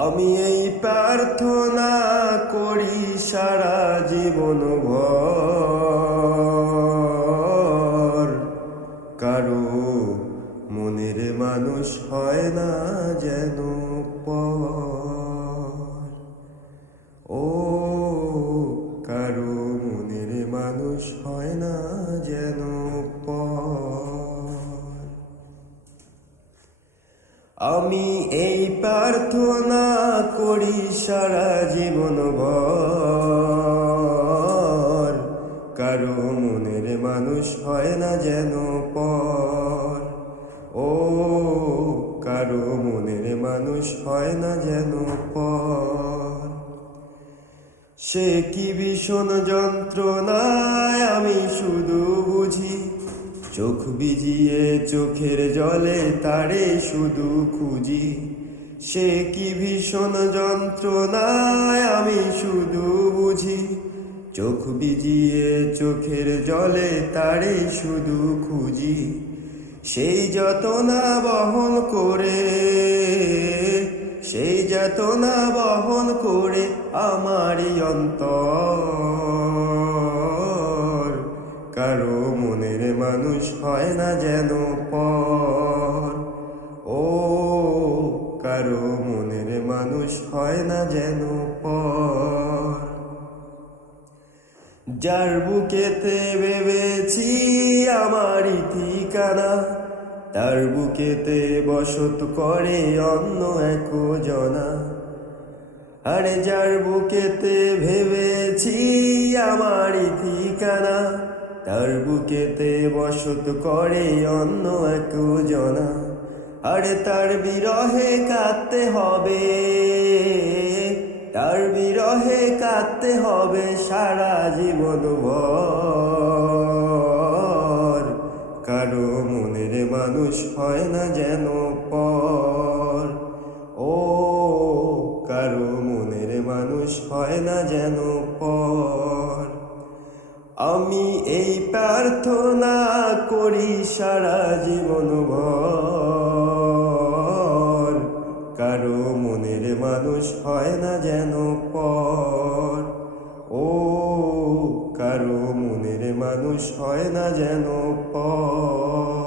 আমি এই প্রার্থনা করি সারা জীবন ভর, কারো মনের মানুষ হয় না যেন পর। ও কারো মনের মানুষ হয় না যেন পর। আমি এই প্রার্থনা করি সারা জীবন ভর, কারো মনের মানুষ হয় না যেন পর। ও কারো মনের মানুষ হয় না যেন পর। সে কি ভীষণ যন্ত্রণায় আমি শুধু বুঝি, চোখ ভিজিয়ে চোখের জলে তারে শুধু খুঁজি। সে কি ভীষণ যন্ত্রণায় আমি শুধু বুঝি, চোখ ভিজিয়ে চোখের জলে তারে শুধু খুঁজি। সেই যাতনা বহন করে, সেই যাতনা বহন করে আমারই অন্তর, কারো মনের মানুষ হয় না যেন পর। ও কারো মনের মানুষ হয় না যেন পর। যার বুকেতে ভেবেছি আমারই ঠিকানা, তার বুকেতে বসত করে অন্য এক জনা। আরে যার বুকেতে ভেবেছি আমারই ঠিকানা, তার বুকেতে বসত করে অন্য এক জনা। আরে তার বিরহে কাঁদতে হবে, তার বিরহে কাঁদতে হবে সারা জীবন ভর, কারো মনের মানুষ হয় না যেন পর। ও কারো মনের মানুষ হয় না যেন পর। আমি এই প্রার্থনা করি সারা জীবন ভর, কারো মনের মানুষ হয় না যেন পর। ও কারো মনের মানুষ হয় না যেন পর।